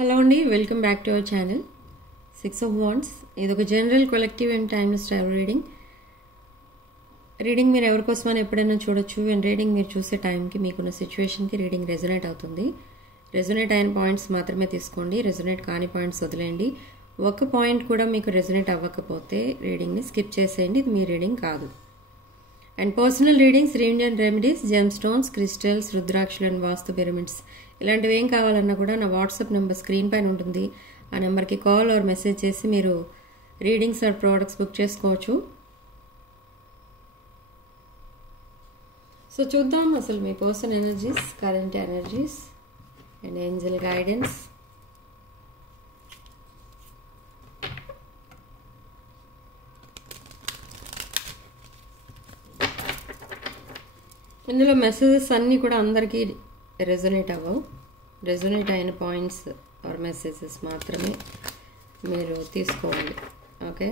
Hello అండి, welcome back to our channel 6 of Wands. ఇది ఒక general collective and timeless travel reading మీరు ఎవరికోసమని ఎప్పుడైనా చూడొచ్చు. అండ్ రీడింగ్ మీరు చూసే టైంకి మీకున్న సిచ్యువేషన్కి రీడింగ్ రెజొనేట్ అవుతుంది. రెజొనేట్ అయిన పాయింట్స్ మాత్రమే తీసుకోండి, రెజొనేట్ కాని పాయింట్స్ వదిలేయండి. ఒక పాయింట్ కూడా మీకు రెజొనేట్ అవ్వకపోతే రీడింగ్ని స్కిప్ చేసేయండి, ఇది మీ రీడింగ్ కాదు. And personal readings, Indian remedies, gem stones, crystals, రుద్రాక్షలు అండ్ వాస్తు పిరమిడ్స్ ఇలాంటివి ఏం కావాలన్నా కూడా నా వాట్సాప్ నెంబర్ స్క్రీన్ పైన ఉంటుంది. ఆ నెంబర్కి కాల్ ఆర్ మెసేజ్ చేసి మీరు రీడింగ్స్ ఆర్ ప్రోడక్ట్స్ బుక్ చేసుకోవచ్చు. సో చూద్దాం అసలు మీ person energies, current energies and angel guidance. ఇందులో మెసేజెస్ అన్నీ కూడా అందరికీ రెజొనేట్ అవ్వవు. రెజొనేట్ అయిన పాయింట్స్ ఆర్ మెసేజెస్ మాత్రమే మీరు తీసుకోవాలి. Okay,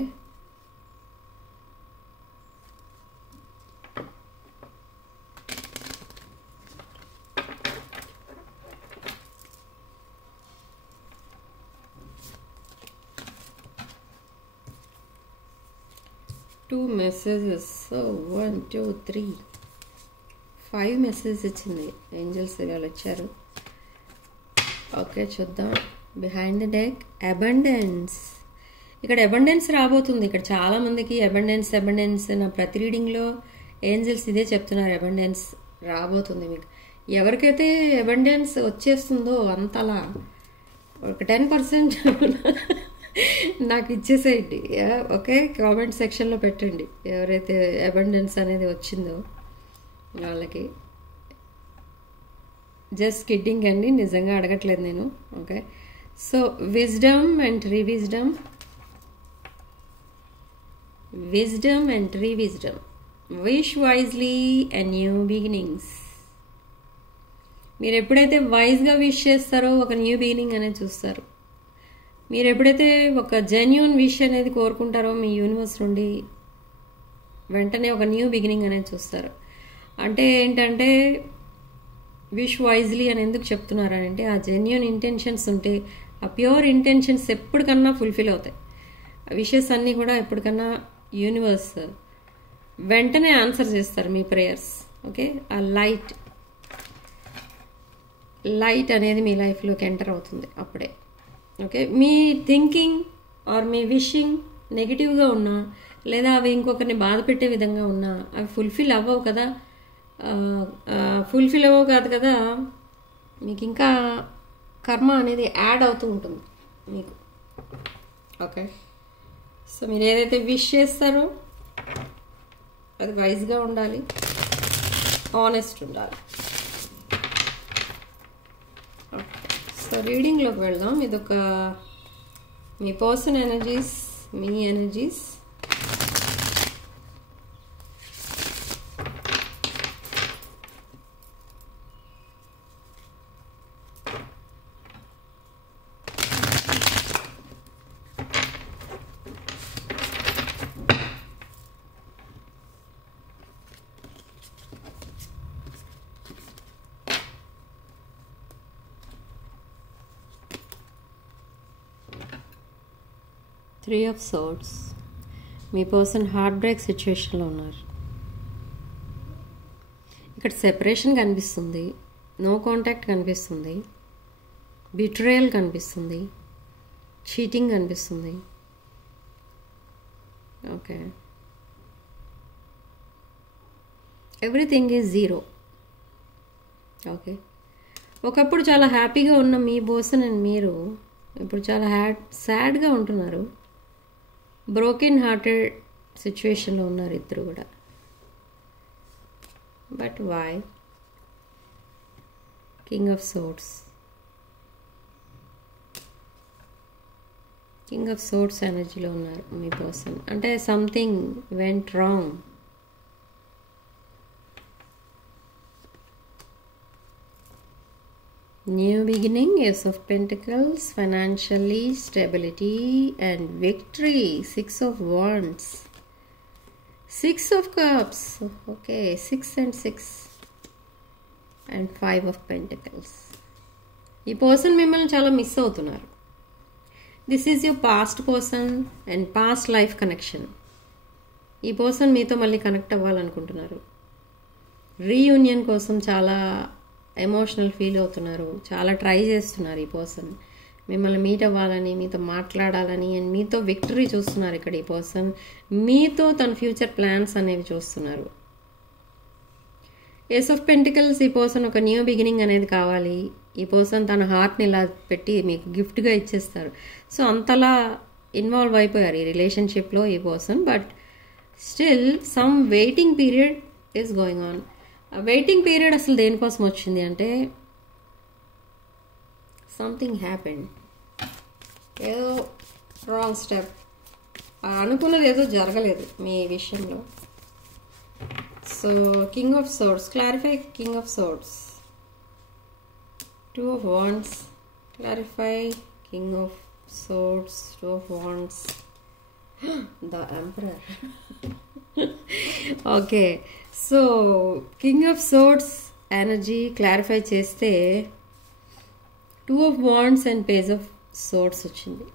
two messages. So 1 2 3 5 messages ఇచ్చింది ఏంజల్స్ ఇవాళ వచ్చారు. ఓకే, చూద్దాం. Behind the deck abundance. ఇక్కడ అబండెన్స్ రాబోతుంది. ఇక్కడ చాలా మందికి అబండెన్స్ నా ప్రతి రీడింగ్లో ఏంజల్స్ ఇదే చెప్తున్నారు, అబండెన్స్ రాబోతుంది మీకు. ఎవరికైతే అబండెన్స్ వచ్చేస్తుందో అంతలా ఒక 10% నాకు ఇచ్చేసేయండి. ఓకే, కామెంట్ సెక్షన్లో పెట్టండి ఎవరైతే అబండెన్స్ అనేది వచ్చిందో వాళ్ళకి. జస్ట్ కిడ్డింగ్ అండి, నిజంగా అడగట్లేదు నేను. Okay, so wisdom and rewisdom, wisdom and rewisdom. Wish wisely and new beginnings. మీరు ఎప్పుడైతే వైజ్గా విష్ చేస్తారో ఒక న్యూ బిగినింగ్ అనేది చూస్తారు. మీరు ఎప్పుడైతే ఒక జెన్యూన్ విష్ అనేది కోరుకుంటారో మీ యూనివర్స్ నుండి వెంటనే ఒక న్యూ బిగినింగ్ అనేది చూస్తారు. అంటే ఏంటంటే విష్ వైజ్లీ అని ఎందుకు చెప్తున్నారంటే ఆ జెన్యూన్ ఇంటెన్షన్స్ ఉంటే ఆ ప్యూర్ ఇంటెన్షన్స్ ఎప్పటికన్నా ఫుల్ఫిల్ అవుతాయి. విషెస్ అన్నీ కూడా ఎప్పటికన్నా యూనివర్స్ వెంటనే ఆన్సర్ చేస్తారు మీ ప్రేయర్స్. ఓకే, ఆ లైట్ అనేది మీ లైఫ్లోకి ఎంటర్ అవుతుంది అప్పుడే. ఓకే, మీ థింకింగ్ ఆర్ మీ విషింగ్ నెగిటివ్గా ఉన్నా లేదా అవి ఇంకొకరిని బాధ పెట్టే విధంగా ఉన్నా అవి ఫుల్ఫిల్ అవ్వవు కదా. ఫుల్ఫిల్ అవ్వవు కాదు కదా, మీకు ఇంకా కర్మ అనేది యాడ్ అవుతూ ఉంటుంది మీకు. ఓకే, సో మీరు ఏదైతే విష్ చేస్తారో అది వైజ్గా ఉండాలి, ఆనెస్ట్ ఉండాలి. ఓకే, సో రీడింగ్లోకి వెళ్దాం. ఇదొక మీ పర్సన్ ఎనర్జీస్, మీ ఎనర్జీస్. Three of Swords. మీ పర్సన్ హార్ట్ బ్రేక్ సిచ్యువేషన్లో ఉన్నారు. ఇక్కడ సెపరేషన్ కనిపిస్తుంది, నో కాంటాక్ట్ కనిపిస్తుంది, బిట్రేయల్ కనిపిస్తుంది, చీటింగ్ కనిపిస్తుంది. Okay, everything is zero. Okay, ఒకప్పుడు చాలా హ్యాపీగా ఉన్న మీ పర్సన్ అండ్ మీరు ఇప్పుడు చాలా సాడ్గా ఉంటున్నారు. బ్రోకెన్ హార్టెడ్ సిచ్యువేషన్లో ఉన్నారు ఇద్దరు కూడా. But why? King of swords. King of swords ఎనర్జీలో ఉన్నారు మీ పర్సన్. అంటే something went wrong. New beginning, Ace of Pentacles, financially, stability and victory. 6 of Wands, 6 of Cups. Okay, 6 and 6 and 5 of Pentacles. ఈ person మిమ్మల్ని చాలా miss అవుతున్నారు. This is your past person and past life connection. ఈ person మీతో మళ్ళీ connect అవ్వాలనుకుంటున్నారు. Reunion కోసం చాలా emotional feel అవుతున్నారు, చాలా ట్రై చేస్తున్నారు. ఈ పర్సన్ మిమ్మల్ని మీట్ అవ్వాలని, మీతో మాట్లాడాలని అండ్ మీతో విక్టరీ చూస్తున్నారు. ఇక్కడ ఈ పర్సన్ మీతో తన ఫ్యూచర్ ప్లాన్స్ అనేవి చూస్తున్నారు. ఏస్ ఆఫ్ పెంటికల్స్, ఈ పర్సన్ ఒక న్యూ బిగినింగ్ అనేది కావాలి. ఈ పర్సన్ తన హార్ట్ని ఇలా పెట్టి మీకు గిఫ్ట్గా ఇచ్చేస్తారు. సో అంతలా ఇన్వాల్వ్ అయిపోయారు ఈ రిలేషన్షిప్లో ఈ person. But still some waiting period is going on. ఆ వెయిటింగ్ పీరియడ్ అసలు దేనికోసం వచ్చింది అంటే సంథింగ్ హ్యాపెండ్. ఏదో రాంగ్ స్టెప్, అనుకున్నది ఏదో జరగలేదు మీ విషయంలో. So king of swords, clarify king of swords. 2 of Wands, clarify king of swords, 2 of Wands, the emperor. Okay, so king of swords energy clarify చేస్తే 2 of Wands and page of swords వచ్చింది.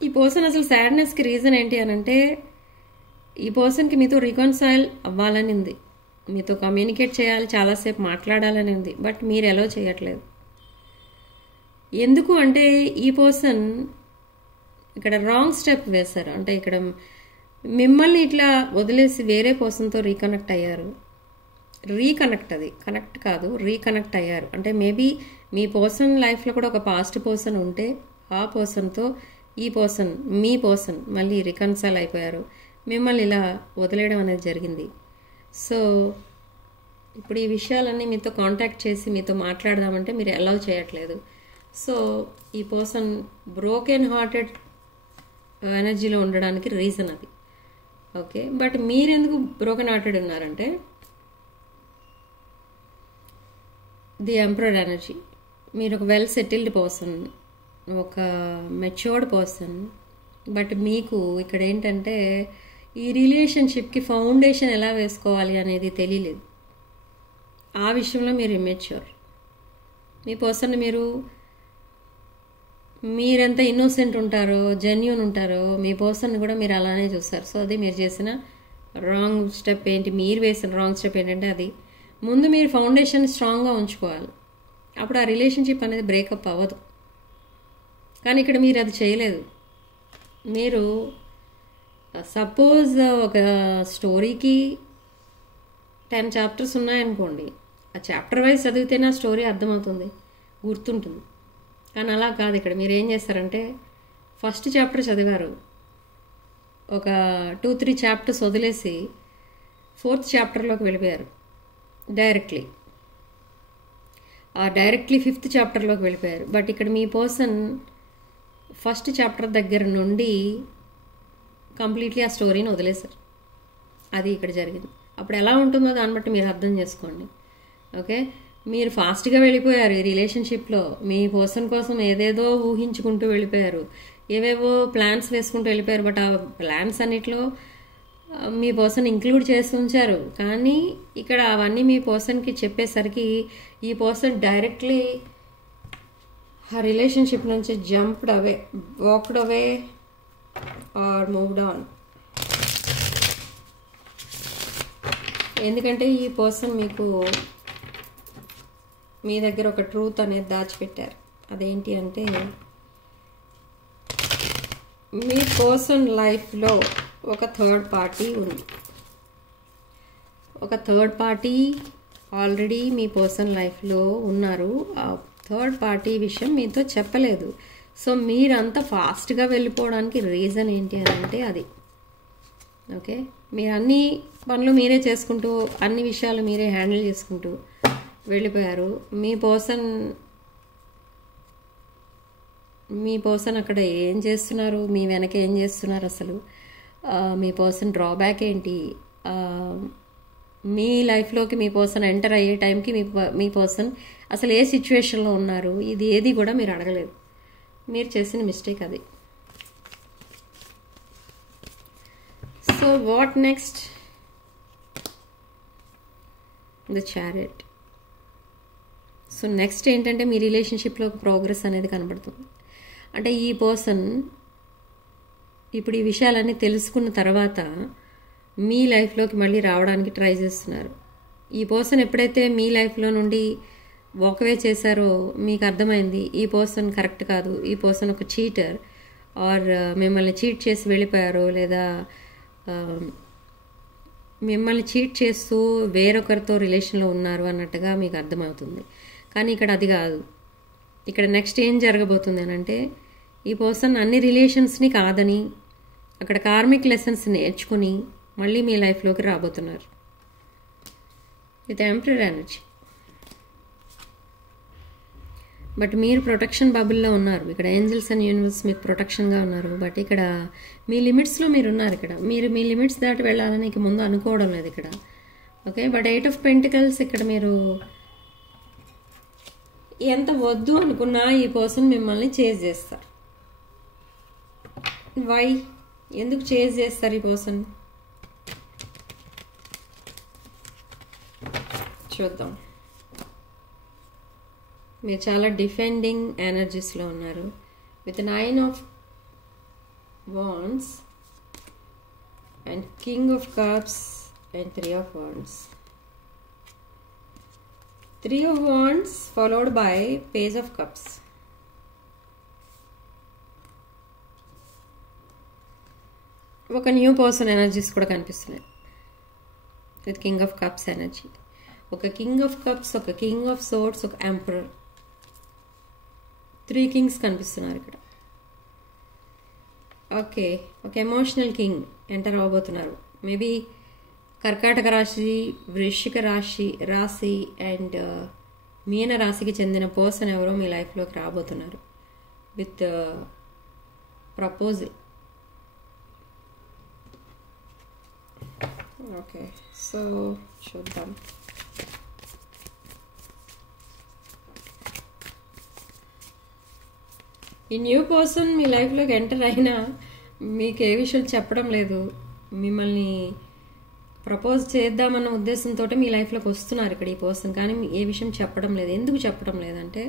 ఈ person అసలు సాడ్నెస్కి reason ఏంటి అని అంటే ఈ పర్సన్కి మీతో రికన్సైల్ అవ్వాలని ఉంది, మీతో కమ్యూనికేట్ చేయాలి, చాలాసేపు మాట్లాడాలని ఉంది. బట్ మీరు ఎలా చేయట్లేదు. ఎందుకు అంటే ఈ పర్సన్ ఇక్కడ రాంగ్ స్టెప్ వేశారు. అంటే ఇక్కడ మిమ్మల్ని ఇట్లా వదిలేసి వేరే పర్సన్తో రీకనెక్ట్ అయ్యారు. అది కనెక్ట్ కాదు, రీకనెక్ట్ అయ్యారు. అంటే మేబీ మీ పర్సన్ లైఫ్లో కూడా ఒక పాస్ట్ పర్సన్ ఉంటే ఆ పర్సన్తో ఈ పర్సన్, మీ పర్సన్ మళ్ళీ రికన్సైల్ అయిపోయారు, మిమ్మల్ని ఇలా వదిలేయడం అనేది జరిగింది. సో ఇప్పుడు ఈ విషయాలన్నీ మీతో కాంటాక్ట్ చేసి మీతో మాట్లాడదామంటే మీరు అలౌ చేయట్లేదు. సో ఈ పర్సన్ బ్రోకెన్ హార్టెడ్ ఎనర్జీలో ఉండడానికి రీజన్ అది. ఓకే, బట్ మీరెందుకు బ్రోకెన్ హార్టెడ్ ఉన్నారంటే ది ఎంపరర్ ఎనర్జీ. మీరు ఒక వెల్ సెటిల్డ్ పర్సన్, ఒక మెచ్యూర్డ్ పర్సన్. బట్ మీకు ఇక్కడ ఏంటంటే ఈ రిలేషన్షిప్కి ఫౌండేషన్ ఎలా వేసుకోవాలి అనేది తెలియలేదు. ఆ విషయంలో మీరు ఇమ్మెచ్యూర్. మీ పర్సన్ మీరెంత ఇన్నోసెంట్ ఉంటారో, జెన్యూన్ ఉంటారో మీ పర్సన్ కూడా మీరు అలానే చూస్తారు. సో అది మీరు చేసిన రాంగ్ స్టెప్ ఏంటి, మీరు వేసిన రాంగ్ స్టెప్ ఏంటంటే అది ముందు మీరు ఫౌండేషన్ స్ట్రాంగ్గా ఉంచుకోవాలి. అప్పుడు ఆ రిలేషన్షిప్ అనేది బ్రేకప్ అవ్వదు. కానీ ఇక్కడ మీరు అది చేయలేదు. మీరు సపోజ్ ఒక స్టోరీకి 10 చాప్టర్స్ ఉన్నాయనుకోండి, ఆ చాప్టర్ వైజ్ చదివితేనే ఆ స్టోరీ అర్థమవుతుంది, గుర్తుంటుంది. కానీ అలా కాదు. ఇక్కడ మీరు ఏం చేస్తారంటే ఫస్ట్ చాప్టర్ చదివారు, ఒక 2-3 చాప్టర్స్ వదిలేసి 4th చాప్టర్లోకి వెళ్ళిపోయారు డైరెక్ట్లీ 5th చాప్టర్లోకి వెళ్ళిపోయారు. బట్ ఇక్కడ మీ పర్సన్ ఫస్ట్ చాప్టర్ దగ్గర నుండి కంప్లీట్లీ ఆ స్టోరీని వదిలేశారు. అది ఇక్కడ జరిగింది. అప్పుడు ఎలా ఉంటుందో దాన్ని బట్టి మీరు అర్థం చేసుకోండి. ఓకే, మీరు ఫాస్ట్గా వెళ్ళిపోయారు ఈ రిలేషన్షిప్లో. మీ పర్సన్ కోసం ఏదేదో ఊహించుకుంటూ వెళ్ళిపోయారు, ఏవేవో ప్లాన్స్ వేసుకుంటూ వెళ్ళిపోయారు. బట్ ఆ ప్లాన్స్ అన్నిట్లో మీ పర్సన్ ఇంక్లూడ్ చేసి ఉంచారు. కానీ ఇక్కడ అవన్నీ మీ పర్సన్కి చెప్పేసరికి ఈ పర్సన్ డైరెక్ట్లీ ఆ రిలేషన్షిప్ నుంచి jumped away, walked away or moved on. ఎందుకంటే ఈ పర్సన్ మీకు మీ దగ్గర ఒక ట్రూత్ అనేది దాచిపెట్టారు. అదేంటి అంటే మీ పర్సన్ లైఫ్లో ఒక థర్డ్ పార్టీ ఉంది. ఒక థర్డ్ పార్టీ ఆల్రెడీ మీ పర్సన్ లైఫ్లో ఉన్నారు. ఆ థర్డ్ పార్టీ విషయం మీతో చెప్పలేదు. సో మీరంతా ఫాస్ట్గా వెళ్ళిపోవడానికి రీజన్ ఏంటి అని అంటే అది. ఓకే, మీరు అన్ని పనులు మీరే చేసుకుంటూ, అన్ని విషయాలు మీరే హ్యాండిల్ చేసుకుంటూ వెళ్ళిపోయారు. మీ పర్సన్ అక్కడ ఏం చేస్తున్నారు, మీ వెనక ఏం చేస్తున్నారు, అసలు మీ పర్సన్ డ్రాబ్యాక్ ఏంటి, మీ లైఫ్లోకి మీ పర్సన్ ఎంటర్ అయ్యే టైంకి మీ పర్సన్ అసలు ఏ సిచ్యువేషన్లో ఉన్నారు, ఇది ఏది కూడా మీరు అడగలేదు. మీరు చేసిన మిస్టేక్ అది. So what next? The chariot. So next ఏంటంటే మీ రిలేషన్షిప్లో ప్రోగ్రెస్ అనేది కనబడుతుంది. అంటే ఈ పర్సన్ ఇప్పుడు ఈ విషయాలన్నీ తెలుసుకున్న తర్వాత మీ లైఫ్లోకి మళ్ళీ రావడానికి ట్రై చేస్తున్నారు. ఈ పర్సన్ ఎప్పుడైతే మీ లైఫ్లో నుండి వాక్వే చేశారో మీకు అర్థమైంది ఈ పర్సన్ కరెక్ట్ కాదు, ఈ పర్సన్ ఒక చీటర్, ఆర్ మిమ్మల్ని చీట్ చేసి వెళ్ళిపోయారు, లేదా మిమ్మల్ని చీట్ చేస్తూ వేరొకరితో రిలేషన్లో ఉన్నారు అన్నట్టుగా మీకు అర్థమవుతుంది. కానీ ఇక్కడ అది కాదు. ఇక్కడ నెక్స్ట్ ఏం జరగబోతుంది అని అంటే ఈ పర్సన్ అన్ని రిలేషన్స్ని కాదని అక్కడ కార్మిక్ లెసన్స్ నేర్చుకుని మళ్ళీ మీ లైఫ్లోకి రాబోతున్నారు విత్ ఎంపరర్ ఎనర్జీ. బట్ మీరు ప్రొటెక్షన్ బబుల్లో ఉన్నారు. ఇక్కడ ఏంజల్స్ అండ్ యూనివర్స్ మీకు ప్రొటెక్షన్గా ఉన్నారు. బట్ ఇక్కడ మీ లిమిట్స్లో మీరు ఉన్నారు. ఇక్కడ మీరు మీ లిమిట్స్ దాటి వెళ్ళాలని ఇక ముందు అనుకోవడం లేదు ఇక్కడ. ఓకే, బట్ 8 ఆఫ్ పెంటికల్స్ ఇక్కడ మీరు ఎంత వద్దు అనుకున్నా ఈ పర్సన్ మిమ్మల్ని చేజ్ చేస్తారు. వై? ఎందుకు చేజ్ చేస్తారు ఈ పర్సన్? చూద్దాం. మీరు చాలా డిఫెండింగ్ ఎనర్జీస్లో ఉన్నారు with 9 of wands and king of cups and 3 of wands. 3 of wands followed by page of cups. ఒక న్యూ పర్సన్ ఎనర్జీస్ కూడా కనిపిస్తున్నాయి with king of cups energy. ఒక కింగ్ ఆఫ్ కప్స్, ఒక కింగ్ ఆఫ్ సోర్డ్స్, ఒక emperor, 3 Kings కనిపిస్తున్నారు ఇక్కడ. Okay, ఒక emotional king enter అవబోతున్నారు. Maybe కర్కాటక రాశి, వృశ్చిక రాశి అండ్ మీన రాశికి చెందిన పర్సన్ ఎవరో మీ లైఫ్లోకి రాబోతున్నారు విత్ ప్రపోజల్. ఓకే, సో చూద్దాం. ఈ న్యూ పర్సన్ మీ లైఫ్లోకి ఎంటర్ అయినా మీకు ఏ విషయం చెప్పడం లేదు. మిమ్మల్ని ప్రపోజ్ చేద్దామన్న ఉద్దేశంతో మీ లైఫ్లోకి వస్తున్నారు ఇక్కడ ఈ పర్సన్. కానీ ఏ విషయం చెప్పడం లేదు. ఎందుకు చెప్పడం లేదంటే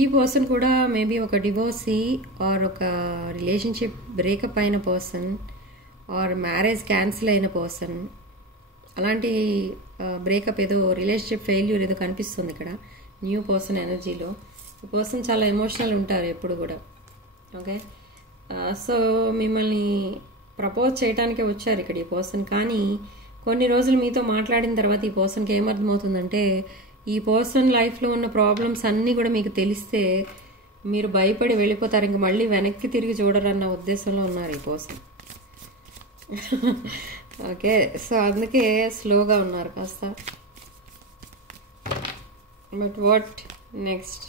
ఈ పర్సన్ కూడా మేబీ ఒక డివోర్సీ ఆర్ ఒక రిలేషన్షిప్ బ్రేకప్ అయిన పర్సన్ ఆర్ మ్యారేజ్ క్యాన్సిల్ అయిన పర్సన్, అలాంటి బ్రేకప్ ఏదో రిలేషన్షిప్ ఫెయిల్యూర్ ఏదో కనిపిస్తుంది ఇక్కడ న్యూ పర్సన్ ఎనర్జీలో. ఈ పర్సన్ చాలా ఎమోషనల్ ఉంటారు ఎప్పుడు కూడా. ఓకే, సో మిమ్మల్ని ప్రపోజ్ చేయడానికే వచ్చారు ఇక్కడ ఈ పర్సన్. కానీ కొన్ని రోజులు మీతో మాట్లాడిన తర్వాత ఈ పర్సన్కి ఏమర్థమవుతుందంటే ఈ పర్సన్ లైఫ్లో ఉన్న ప్రాబ్లమ్స్ అన్నీ కూడా మీకు తెలిస్తే మీరు భయపడి వెళ్ళిపోతారు, ఇంక మళ్ళీ వెనక్కి తిరిగి చూడరన్న ఉద్దేశంలో ఉన్నారు ఈ పర్సన్. ఓకే, సో అందుకే స్లోగా ఉన్నారు కాస్త. But what next?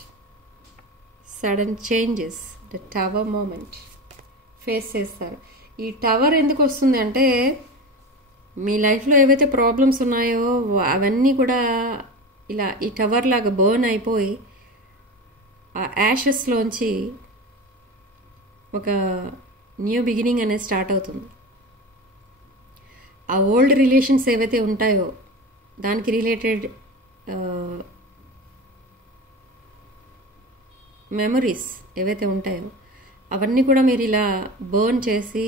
Sudden changes, the tower moment face చేస్తారు. ఈ టవర్ ఎందుకు వస్తుంది అంటే మీ లైఫ్లో ఏవైతే ప్రాబ్లమ్స్ ఉన్నాయో అవన్నీ కూడా ఇలా ఈ టవర్ లాగా బర్న్ అయిపోయి ఆ యాషెస్లోంచి ఒక న్యూ బిగినింగ్ అనేది స్టార్ట్ అవుతుంది. ఆ ఓల్డ్ రిలేషన్స్ ఏవైతే ఉంటాయో దానికి రిలేటెడ్ మెమరీస్ ఏవైతే ఉంటాయో అవన్నీ కూడా మీరు ఇలా బర్న్ చేసి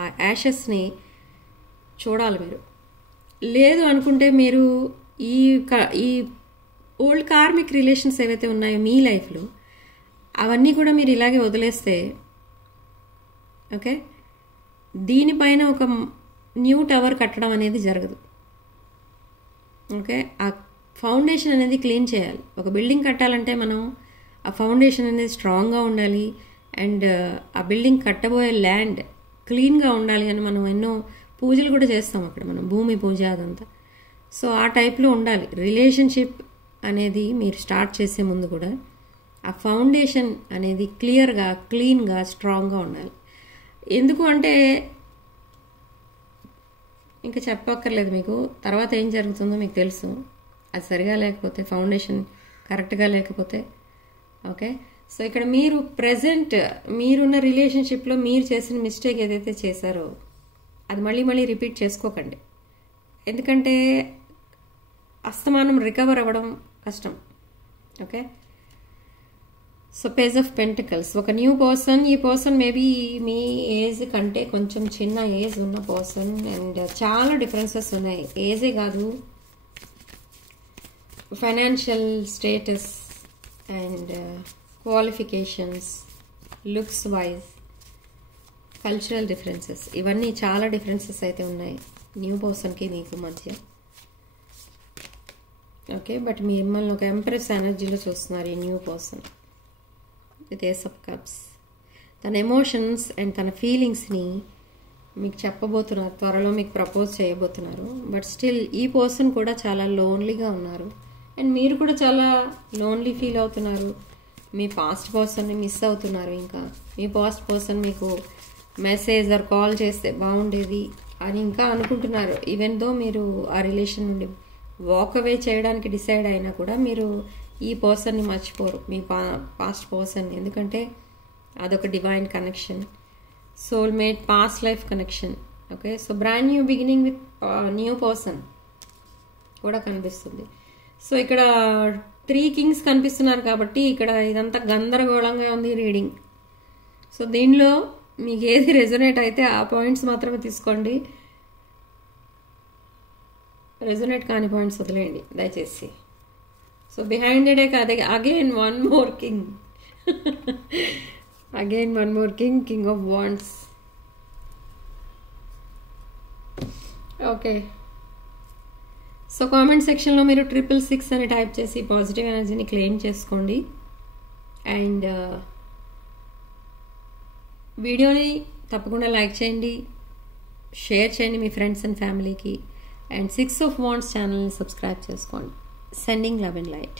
ఆ యాషెస్ని చూడాలి మీరు. లేదు అనుకుంటే మీరు ఈ ఓల్డ్ కార్మిక్ రిలేషన్స్ ఏవైతే ఉన్నాయో మీ లైఫ్లో అవన్నీ కూడా మీరు ఇలాగే వదిలేస్తే ఓకే దీనిపైన ఒక న్యూ టవర్ కట్టడం అనేది జరగదు. ఓకే, ఆ ఫౌండేషన్ అనేది క్లీన్ చేయాలి. ఒక బిల్డింగ్ కట్టాలంటే మనం ఆ ఫౌండేషన్ అనేది స్ట్రాంగ్గా ఉండాలి అండ్ ఆ బిల్డింగ్ కట్టబోయే ల్యాండ్ క్లీన్గా ఉండాలి అని మనం ఎన్నో పూజలు కూడా చేస్తాం అక్కడ, మనం భూమి పూజ అదంతా. సో ఆ టైప్లో ఉండాలి రిలేషన్షిప్ అనేది. మీరు స్టార్ట్ చేసే ముందు కూడా ఆ ఫౌండేషన్ అనేది క్లియర్గా, క్లీన్గా, స్ట్రాంగ్గా ఉండాలి. ఎందుకు అంటే ఇంకా చెప్పక్కర్లేదు మీకు, తర్వాత ఏం జరుగుతుందో మీకు తెలుసు. అది సరిగా లేకపోతే, ఫౌండేషన్ కరెక్ట్గా లేకపోతే. ఓకే, సో ఇక్కడ మీరు ప్రెజెంట్ మీరున్న రిలేషన్షిప్లో మీరు చేసిన మిస్టేక్ ఏదైతే చేశారో అది మళ్ళీ రిపీట్ చేసుకోకండి. ఎందుకంటే అస్తమానం రికవర్ అవ్వడం కష్టం. Okay, so page of pentacles, ఒక న్యూ పర్సన్. ఈ పర్సన్ మేబీ మీ ఏజ్ కంటే కొంచెం చిన్న ఏజ్ ఉన్న పర్సన్, అండ్ చాలా డిఫరెన్సెస్ ఉన్నాయి. ఏజే కాదు, financial status and qualifications, looks wise, cultural differences, ఇవన్నీ చాలా డిఫరెన్సెస్ అయితే ఉన్నాయి న్యూ పర్సన్కి మీకు మధ్య. ఓకే, బట్ మిమ్మల్ని ఒక ఎంప్రెస్ ఎనర్జీలో చూస్తున్నారు ఈ new person with ace of cups. తన ఎమోషన్స్ అండ్ తన ఫీలింగ్స్ని మీకు చెప్పబోతున్నారు, త్వరలో మీకు ప్రపోజ్ చేయబోతున్నారు. బట్ స్టిల్ ఈ పర్సన్ కూడా చాలా లోన్లీగా ఉన్నారు, అండ్ మీరు కూడా చాలా లోన్లీ ఫీల్ అవుతున్నారు. మీ పాస్ట్ పర్సన్ని మిస్ అవుతున్నారు. ఇంకా మీ పాస్ట్ పర్సన్ మీకు మెసేజ్ ఆర్ కాల్ చేస్తే బాగుండేది అని ఇంకా అనుకుంటున్నారు. ఈవెన్ దో మీరు ఆ రిలేషన్ నుండి వాక్ అవే చేయడానికి డిసైడ్ అయినా కూడా మీరు ఈ పర్సన్ని మర్చిపోరు, మీ పాస్ట్ పర్సన్ని. ఎందుకంటే అదొక divine connection, soulmate, past life connection. Okay, so brand new beginning with new person కూడా కనిపిస్తుంది. సో ఇక్కడ 3 కింగ్స్ కనిపిస్తున్నారు కాబట్టి ఇక్కడ ఇదంతా గందరగోళంగా ఉంది రీడింగ్. సో దీనిలో మీకు ఏది రెజొనేట్ అయితే ఆ పాయింట్స్ మాత్రమే తీసుకోండి, రెజొనేట్ కాని పాయింట్స్ వదిలేయండి దయచేసి. So behind the deck again one more king, again one more king, king of wands. Okay, so comment సెక్షన్లో మీరు 666 అని టైప్ చేసి పాజిటివ్ ఎనర్జీని క్లెయిమ్ చేసుకోండి. అండ్ వీడియోని తప్పకుండా లైక్ చేయండి, షేర్ చేయండి మీ ఫ్రెండ్స్ అండ్ ఫ్యామిలీకి. అండ్ 6 of Wands ఛానల్ని సబ్స్క్రైబ్ చేసుకోండి. Sending love and light.